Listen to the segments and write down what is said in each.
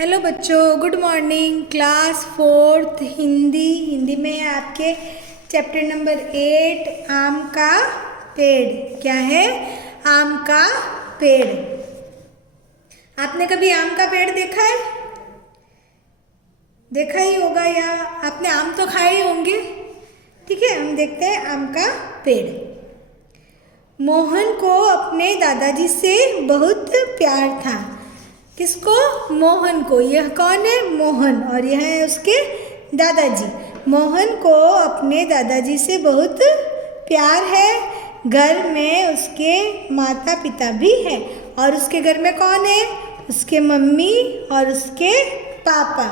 Hello बच्चों, good morning. Class fourth Hindi में आपके चैप्टर नंबर 8 आम का पेड़। क्या है? आम का पेड़। आपने कभी आम का पेड़ देखा है? देखा ही होगा या आपने आम तो खाए ही होंगे। ठीक है, हम देखते हैं आम का पेड़। मोहन को अपने दादाजी से बहुत प्यार था। किसको? मोहन को। यह कौन है? मोहन। और यह है उसके दादाजी। मोहन को अपने दादाजी से बहुत प्यार है। घर में उसके माता पिता भी है। और उसके घर में कौन है? उसके मम्मी और उसके पापा।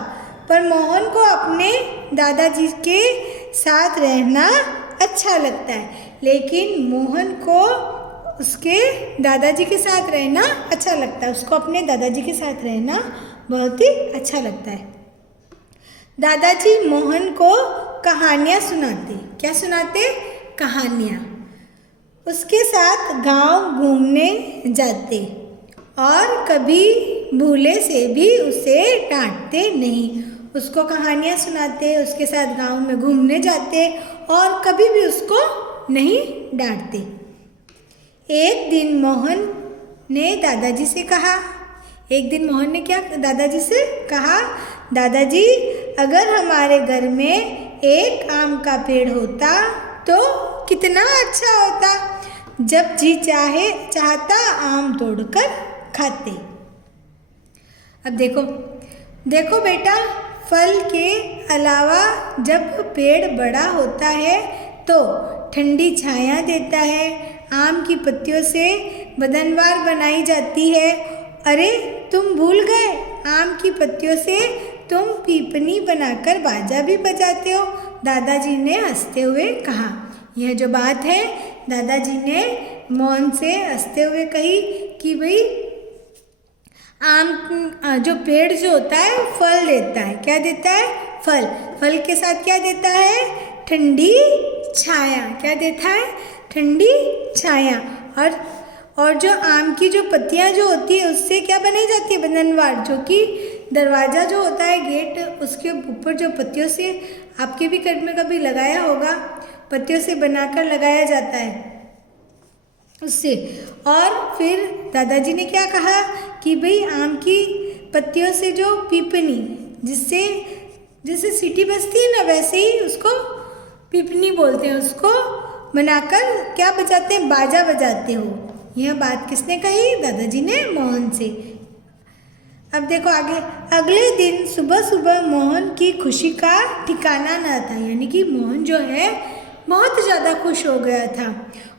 पर मोहन को अपने दादाजी के साथ रहना अच्छा लगता है। लेकिन मोहन को उसके दादाजी के साथ रहना अच्छा लगता है। उसको अपने दादाजी के साथ रहना बहुत ही अच्छा लगता है। दादाजी मोहन को कहानियाँ सुनाते। क्या सुनाते? कहानियाँ। उसके साथ गांव घूमने जाते और कभी भूले से भी उसे डांटते नहीं। उसको कहानियाँ सुनाते, उसके साथ गांव में घूमने जाते और कभी भी उसको नहीं डांटते। एक दिन मोहन ने दादाजी से कहा। एक दिन मोहन ने क्या दादाजी से कहा? दादाजी, अगर हमारे घर में एक आम का पेड़ होता तो कितना अच्छा होता। जब जी चाहता आम तोड़कर खाते। अब देखो बेटा, फल के अलावा जब पेड़ बड़ा होता है तो ठंडी छाया देता है। आम की पत्तियों से बदनवार बनाई जाती है। अरे तुम भूल गए, आम की पत्तियों से तुम पीपनी बनाकर बाजा भी बजाते हो। दादाजी ने हंसते हुए कहा। यह जो बात है दादाजी ने मोहन से हंसते हुए कही कि भाई आम जो पेड़ जो होता है फल देता है। क्या देता है? फल। फल के साथ क्या देता है? ठंडी छाया। क्या देता है? ठंडी छाया। और जो आम की जो पत्तियां जो होती है उससे क्या बनाई जाती है? बंधनवार। जो कि दरवाज़ा जो होता है गेट, उसके ऊपर जो पत्तियों से आपके भी घर में कभी लगाया होगा, पत्तियों से बनाकर लगाया जाता है उससे। और फिर दादाजी ने क्या कहा कि भाई आम की पत्तियों से जो पीपनी, जिससे सीटी बजती है ना, वैसे ही उसको पीपनी बोलते हैं। उसको बनाकर क्या बजाते हैं? बाजा बजाते हो। यह बात किसने कही? दादाजी ने मोहन से। अब देखो आगे। अगले दिन सुबह सुबह मोहन की खुशी का ठिकाना न था। यानी कि मोहन जो है बहुत ज़्यादा खुश हो गया था।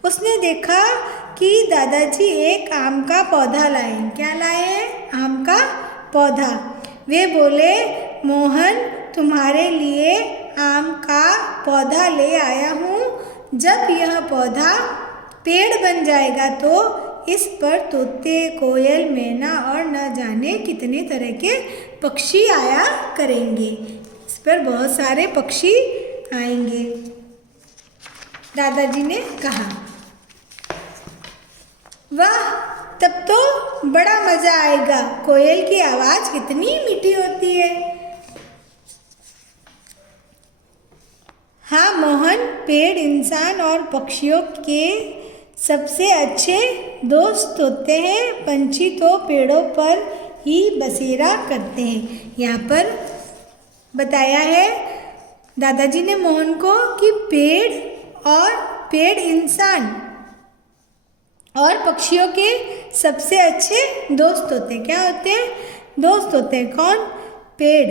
उसने देखा कि दादाजी एक आम का पौधा लाए। क्या लाए हैं? आम का पौधा। वे बोले, मोहन तुम्हारे लिए आम का पौधा ले आया हूँ। जब यह पौधा पेड़ बन जाएगा तो इस पर तोते, कोयल, मैना और न जाने कितने तरह के पक्षी आया करेंगे। इस पर बहुत सारे पक्षी आएंगे। दादाजी ने कहा। वाह, तब तो बड़ा मजा आएगा। कोयल की आवाज कितनी मीठी होती है। हाँ मोहन, पेड़ इंसान और पक्षियों के सबसे अच्छे दोस्त होते हैं। पंछी तो पेड़ों पर ही बसेरा करते हैं। यहाँ पर बताया है दादाजी ने मोहन को कि पेड़ इंसान और पक्षियों के सबसे अच्छे दोस्त होते हैं। क्या होते हैं? दोस्त होते हैं। कौन? पेड़।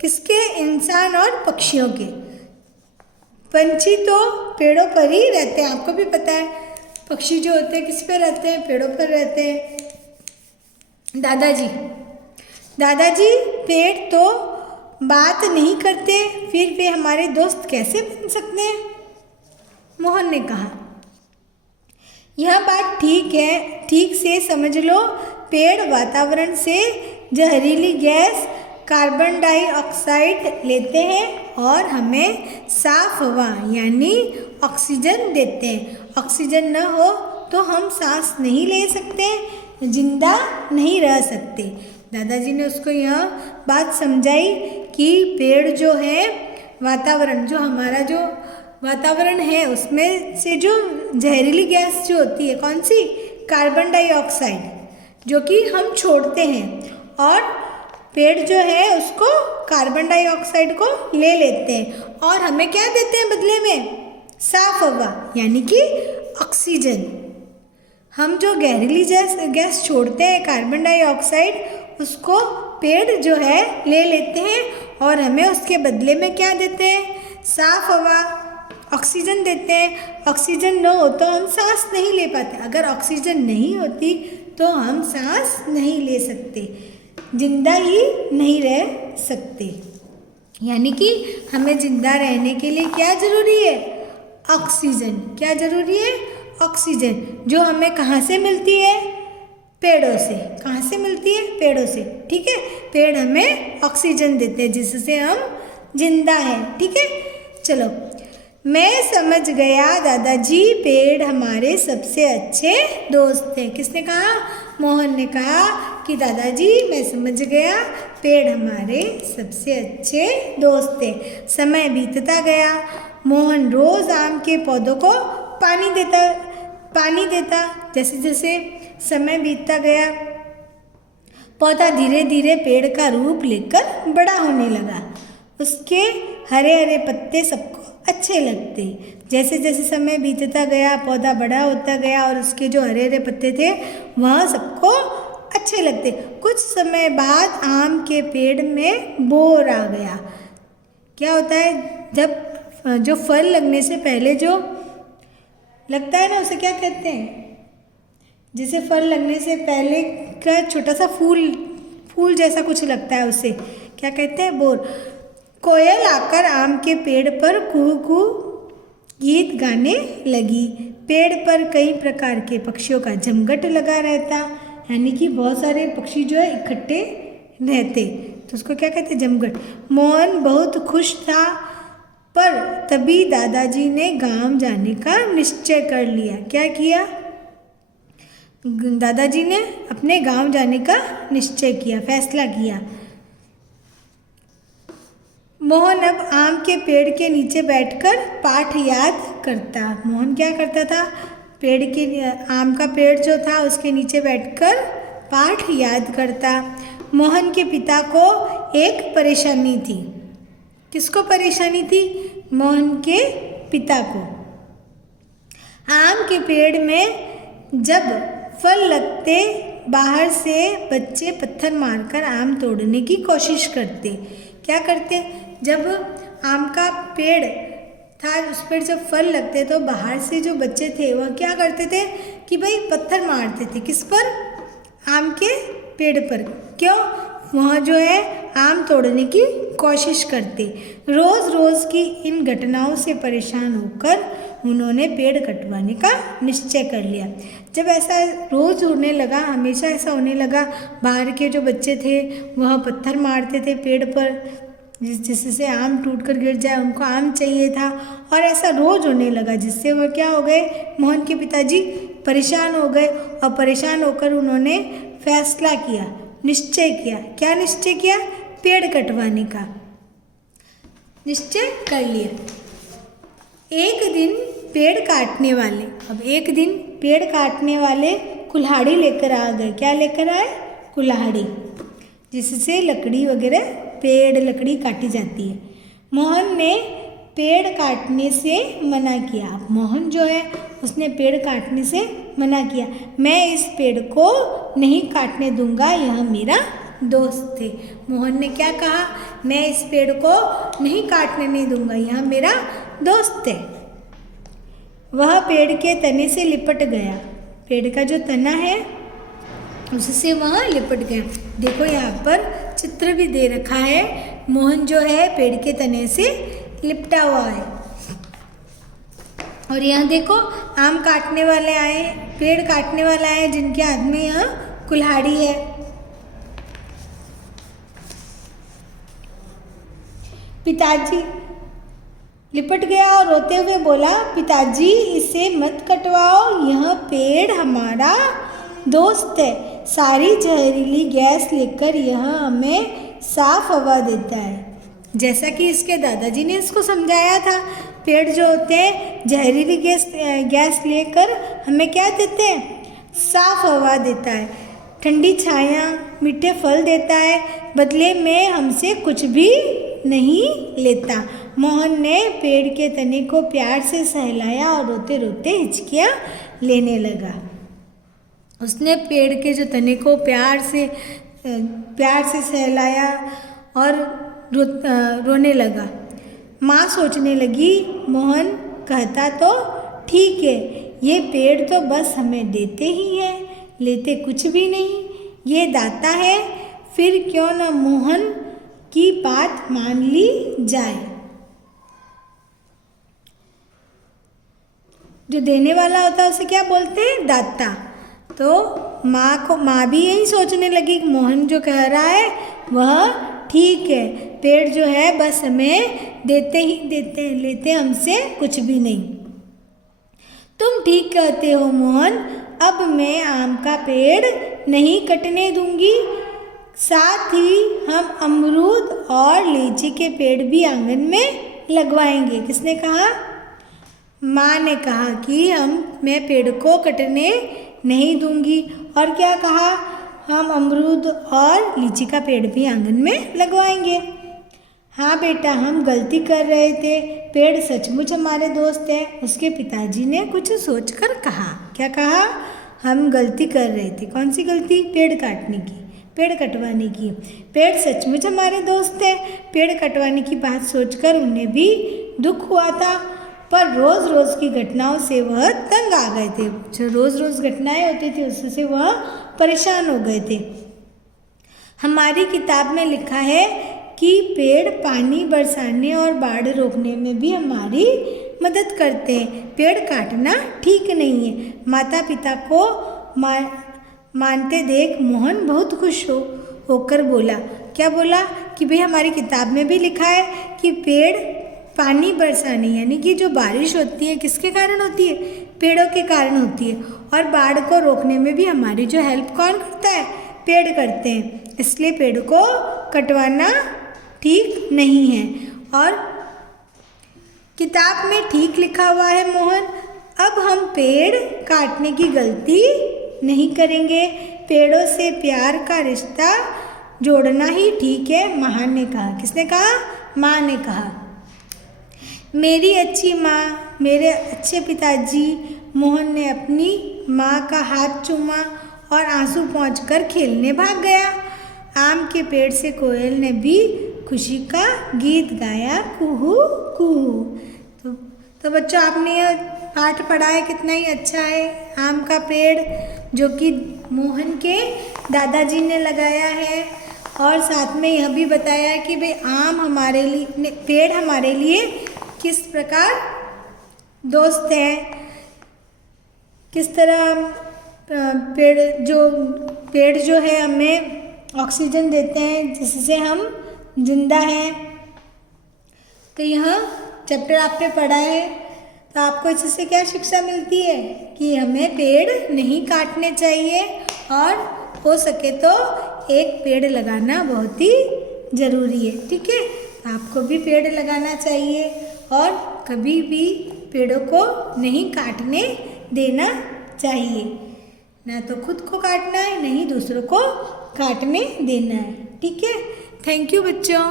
किसके? इंसान और पक्षियों के। पंछी तो पेड़ों पर ही रहते हैं। आपको भी पता है पक्षी जो होते हैं किस पे रहते हैं? पेड़ों पर रहते हैं। दादाजी पेड़ तो बात नहीं करते, फिर वे हमारे दोस्त कैसे बन सकते हैं? मोहन ने कहा। यह बात ठीक है, ठीक से समझ लो। पेड़ वातावरण से जहरीली गैस कार्बन डाइऑक्साइड लेते हैं और हमें साफ हवा यानी ऑक्सीजन देते हैं। ऑक्सीजन न हो तो हम सांस नहीं ले सकते, जिंदा नहीं रह सकते। दादाजी ने उसको यह बात समझाई कि पेड़ जो है वातावरण, जो हमारा जो वातावरण है उसमें से जो जहरीली गैस जो होती है, कौन सी, कार्बन डाइऑक्साइड, जो कि हम छोड़ते हैं, और पेड़ जो है उसको कार्बन डाइऑक्साइड को ले लेते हैं और हमें क्या देते हैं बदले में, साफ हवा, यानी कि ऑक्सीजन। हम जो जहरीली गैस छोड़ते हैं कार्बन डाइऑक्साइड, उसको पेड़ जो है ले लेते हैं और हमें उसके बदले में क्या देते हैं, साफ हवा, ऑक्सीजन देते हैं। ऑक्सीजन न हो तो हम सांस नहीं ले पाते, अगर ऑक्सीजन नहीं होती तो हम सांस नहीं ले सकते, जिंदा ही नहीं रह सकते। यानी कि हमें जिंदा रहने के लिए क्या ज़रूरी है, ऑक्सीजन। क्या ज़रूरी है, ऑक्सीजन, जो हमें कहाँ से मिलती है, पेड़ों से। कहाँ से मिलती है, पेड़ों से, ठीक है। पेड़ हमें ऑक्सीजन देते हैं जिससे हम जिंदा हैं, ठीक है। चलो, मैं समझ गया दादाजी पेड़ हमारे सबसे अच्छे दोस्त हैं। किसने कहा, मोहन ने कहा कि दादाजी मैं समझ गया पेड़ हमारे सबसे अच्छे दोस्त हैं। समय बीतता गया, मोहन रोज आम के पौधों को पानी देता। जैसे जैसे समय बीतता गया, पौधा धीरे धीरे पेड़ का रूप लेकर बड़ा होने लगा। उसके हरे हरे पत्ते सबको अच्छे लगते। जैसे जैसे समय बीतता गया, पौधा बड़ा होता गया और उसके जो हरे हरे पत्ते थे वह सबको अच्छे लगते। कुछ समय बाद आम के पेड़ में बोर आ गया। क्या होता है, जब जो फल लगने से पहले जो लगता है ना, उसे क्या कहते हैं, जैसे फल लगने से पहले का छोटा सा फूल जैसा कुछ लगता है, उसे क्या कहते हैं, बोर। कोयल आकर आम के पेड़ पर कुहू कुहू गीत गाने लगी। पेड़ पर कई प्रकार के पक्षियों का जमघट लगा रहता, यानी कि बहुत सारे पक्षी जो है इकट्ठे रहते, तो उसको क्या कहते हैं, जमघट। मोहन बहुत खुश था, पर तभी दादाजी ने गांव जाने का निश्चय कर लिया। क्या किया, दादाजी ने अपने गांव जाने का निश्चय किया, फैसला किया। मोहन अब आम के पेड़ के नीचे बैठकर पाठ याद करता। मोहन क्या करता था, पेड़ के आम का पेड़ जो था उसके नीचे बैठकर पाठ याद करता। मोहन के पिता को एक परेशानी थी। किसको परेशानी थी, मोहन के पिता को। आम के पेड़ में जब फल लगते, बाहर से बच्चे पत्थर मारकर आम तोड़ने की कोशिश करते। क्या करते, जब आम का पेड़ था, उस पर जब फल लगते तो बाहर से जो बच्चे थे वह क्या करते थे कि भाई पत्थर मारते थे। किस पर, आम के पेड़ पर। क्यों, वहाँ जो है आम तोड़ने की कोशिश करते। रोज़ रोज़ की इन घटनाओं से परेशान होकर उन्होंने पेड़ कटवाने का निश्चय कर लिया। जब ऐसा रोज़ होने लगा, हमेशा ऐसा होने लगा, बाहर के जो बच्चे थे वह पत्थर मारते थे पेड़ पर, जिससे आम टूट कर गिर जाए, उनको आम चाहिए था, और ऐसा रोज़ होने लगा, जिससे वह क्या हो गए, मोहन के पिताजी परेशान हो गए। और परेशान होकर उन्होंने फैसला किया, निश्चय किया। क्या निश्चय किया, पेड़ कटवाने का निश्चय कर लिया। एक दिन पेड़ काटने वाले कुल्हाड़ी लेकर आ गए। क्या लेकर आए, कुल्हाड़ी, जिससे लकड़ी वगैरह, पेड़ लकड़ी काटी जाती है। मोहन ने पेड़ काटने से मना किया। मोहन जो है उसने पेड़ काटने से मना किया। मैं इस पेड़ को नहीं काटने दूंगा, यह मेरा दोस्त थे। मोहन ने क्या कहा, मैं इस पेड़ को नहीं काटने नहीं दूंगा, यह मेरा दोस्त है। वह पेड़ के तने से लिपट गया। पेड़ का जो तना है उससे वह लिपट गया। देखो यहाँ पर चित्र भी दे रखा है, मोहन जो है पेड़ के तने से लिपटा हुआ है। और यहाँ देखो आम काटने वाले आए, पेड़ काटने वाला है, जिनके हाथ में यहाँ कुल्हाड़ी है। पिताजी लिपट गया और रोते हुए बोला, पिताजी इसे मत कटवाओ, यह पेड़ हमारा दोस्त है, सारी जहरीली गैस लेकर यह हमें साफ हवा देता है। जैसा कि इसके दादाजी ने इसको समझाया था, पेड़ जो होते हैं जहरीली गैस लेकर हमें क्या देते हैं, साफ हवा देता है, ठंडी छाया, मीठे फल देता है, बदले में हमसे कुछ भी नहीं लेता। मोहन ने पेड़ के तने को प्यार से सहलाया और रोते रोते हिचकियाँ लेने लगा। उसने पेड़ के जो तने को प्यार से सहलाया और रोने लगा। माँ सोचने लगी, मोहन कहता तो ठीक है, ये पेड़ तो बस हमें देते ही है, लेते कुछ भी नहीं। ये दाता है, फिर क्यों न मोहन की बात मान ली जाए। जो देने वाला होता है उसे क्या बोलते हैं, दाता। तो माँ भी यही सोचने लगी कि मोहन जो कह रहा है वह ठीक है, पेड़ जो है बस हमें देते ही देते हैं, लेते हमसे कुछ भी नहीं। तुम ठीक कहते हो मोहन, अब मैं आम का पेड़ नहीं कटने दूंगी। साथ ही हम अमरूद और लीची के पेड़ भी आंगन में लगवाएंगे। किसने कहा, माँ ने कहा कि मैं पेड़ को कटने नहीं दूंगी। और क्या कहा, हम अमरूद और लीची का पेड़ भी आंगन में लगवाएंगे। हाँ बेटा, हम गलती कर रहे थे, पेड़ सचमुच हमारे दोस्त हैं। उसके पिताजी ने कुछ सोचकर कहा। क्या कहा, हम गलती कर रहे थे। कौन सी गलती, पेड़ काटने की, पेड़ कटवाने की। पेड़ सचमुच हमारे दोस्त हैं। पेड़ कटवाने की बात सोचकर उन्हें भी दुख हुआ था, पर रोज़ रोज़ की घटनाओं से वह तंग आ गए थे। जो रोज़ रोज़ घटनाएं होती थी उससे वह परेशान हो गए थे। हमारी किताब में लिखा है कि पेड़ पानी बरसाने और बाढ़ रोकने में भी हमारी मदद करते हैं। पेड़ काटना ठीक नहीं है। माता पिता को मानते देख मोहन बहुत खुश होकर बोला। क्या बोला कि भाई हमारी किताब में भी लिखा है कि पेड़ पानी बरसाने, यानी कि जो बारिश होती है किसके कारण होती है, पेड़ों के कारण होती है। और बाढ़ को रोकने में भी हमारी जो हेल्प कौन करता है, पेड़ करते हैं। इसलिए पेड़ को कटवाना ठीक नहीं है। और किताब में ठीक लिखा हुआ है मोहन, अब हम पेड़ काटने की गलती नहीं करेंगे। पेड़ों से प्यार का रिश्ता जोड़ना ही ठीक है, माँ ने कहा। किसने कहा, माँ ने कहा। मेरी अच्छी माँ, मेरे अच्छे पिताजी। मोहन ने अपनी माँ का हाथ चूमा और आंसू पोंछकर खेलने भाग गया। आम के पेड़ से कोयल ने भी खुशी का गीत गाया, कुहू कुहू। तो बच्चों, आपने यह पाठ पढ़ा है, कितना ही अच्छा है। आम का पेड़ जो कि मोहन के दादाजी ने लगाया है, और साथ में यह भी बताया कि भाई आम हमारे लिए, पेड़ हमारे लिए किस प्रकार दोस्त है, किस तरह पेड़ जो है हमें ऑक्सीजन देते हैं जिससे हम जिंदा हैं। तो यह चैप्टर आपने पढ़ा है, तो आपको इससे क्या शिक्षा मिलती है कि हमें पेड़ नहीं काटने चाहिए, और हो सके तो एक पेड़ लगाना बहुत ही ज़रूरी है। ठीक है, आपको भी पेड़ लगाना चाहिए और कभी भी पेड़ों को नहीं काटने देना चाहिए। ना तो खुद को काटना है, नहीं दूसरों को काटने देना है। ठीक है, थैंक यू बच्चों।